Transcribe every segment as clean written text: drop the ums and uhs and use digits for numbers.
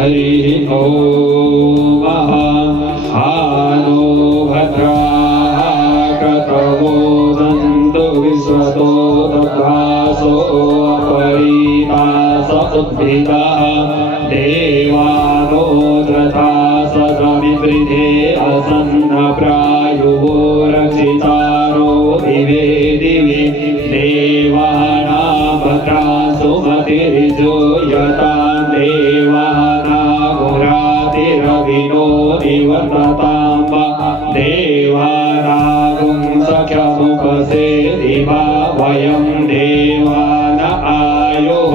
हरि ओम आनो भद्राः क्रतवो सन्तु विश्वतो तथासो परिपास उद्भिदाः देवानो त्रथास समिवृधे असन्न प्रायुवो रक्षितारो दिवे दिवे देवानां भद्रासु मतिरिजो यता देवानागुरातिरविनो निवर्ततां देवानागुं सख्यमुपसेदिवा वयं देवान आयुः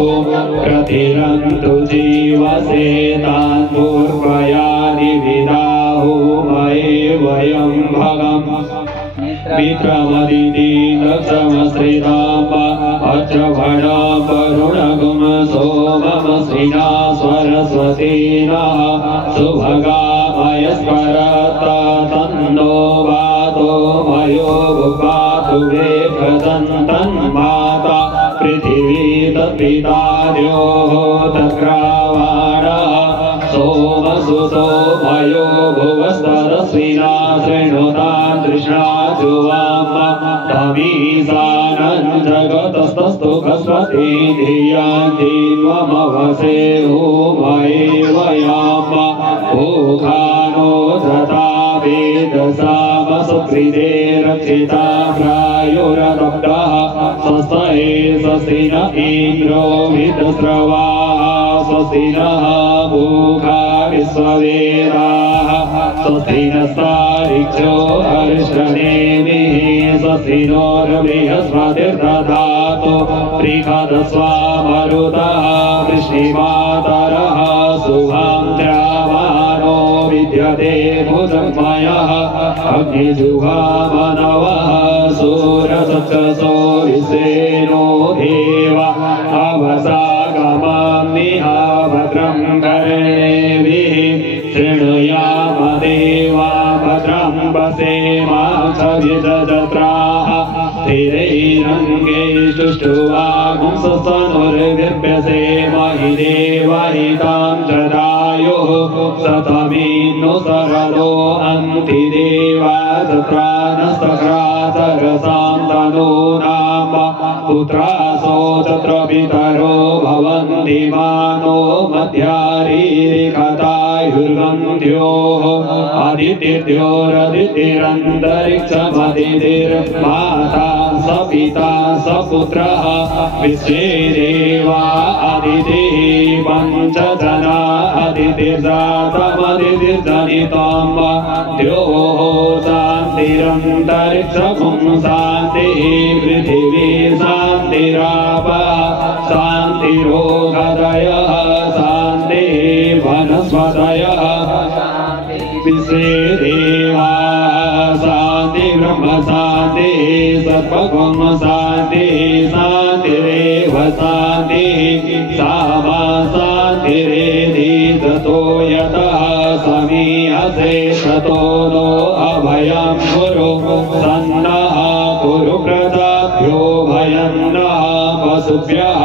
प्रतिरन्तु जीवसे तान् पूर्वयानि विदाहुमये वयं भगम् विक्रमदिति दक्षमश्रिताम् अच्चभणं वरुणगुं सोममश्रिना सरस्वतीना सुभगामयस्करत तन्नो वातो मयो भुपातु वेभजन्तन् माता पृथिवी तत्पितार्योः तग्रावाणः सोमसुतो मयो भुवस्तरस्विना शृणुतां तृष्णा जुवाम तमीसानं जगतस्तस्तु खस्वती धियान्ति त्वमवसे उमयेवयाम भूखानो धता वेदसामसुकृते रक्षिता प्रायुरदब्धः स्वस्ते स्वस्ति न इन्द्रो विदस्रवाः स्वस्ति नः भूखा विश्ववेदाः स्वस्ति नस्तारिक्षो हर्षनेमिः स्वस्ति नो बृहस्पतिर्दधातु प्रीखदस्वामरुतः वृष्णिमातरः शुभं द्रावाणो विद्यते भुजमयः अग्निजुहामनवः सूरसप्तसो विश्वेनो देव अवसागमाम्निह भद्रं कर्णेभिः शृणुयाम देवा भद्रं वसेमाक्षभिजत्राः स्थिरैरङ्गैस्तुष्टुवागुंसनुर्विभ्यसे महि देवहितां जदायुः सतमीन्नु सरलो अन्ति देवा तत्रानस्तक्रातरसां तनूनां पुत्रासो तत्र पितरो भवन्ति मानो मध्यारीरिकतायुर्गन्ध्योः आदित्यद्योरदितिरन्तरिक्षमदितिर्माता सपिता सपुत्रः विश्वे देवा अदितिः पञ्चजना अदितिर्जातमदितिर्जनितं द्योः शान्तिरन्तरिक्षं शान्तिः पृथिवी शान्तिरापः शान्तिरोगदयः शान्तिः वनस्पतयः विश्वे देवा शान्ति ब्रह्म शान्ति सर्वगुण शान्ति शान्तिरेव शान्ति सामा शान्तिरेधि ततो यतः समीहसे ततो नो अभयं कुरु सन्नः कुरु प्रदाभ्यो भयं नः वसुभ्यः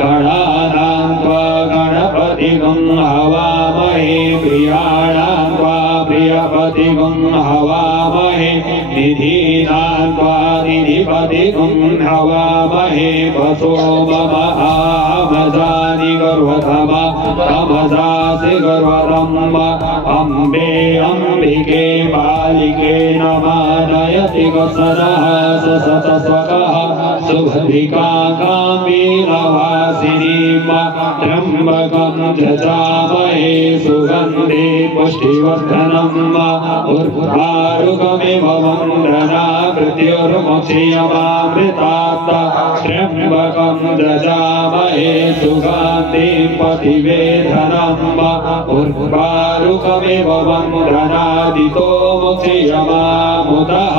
गणानां त्वा गणपतिगं हवामहे प्रियाणां त्वा प्रियपतिगं हवामहे निधीनां त्वा निधिपतिगं हवामहे वसो मम आमजानि गर्वतम तमजासि गर्वतम अम्बे अम्बिके बालिके नमानयति वसनः ससतस्वकः सुभद्रिका कामीरवासिनीं त्र्यम्बकं जजामहे सुगन्धे पुष्टिवर्धनम् उर्वारुकमिव वन्द्रना मृत्युर्मुक्षीयमामृतात् त्र्यम्बकं जजामहे सुगन्धिं पतिवेधनम् उर्वारुकमिव वन्द्रनादितो मुक्षीयमामुदः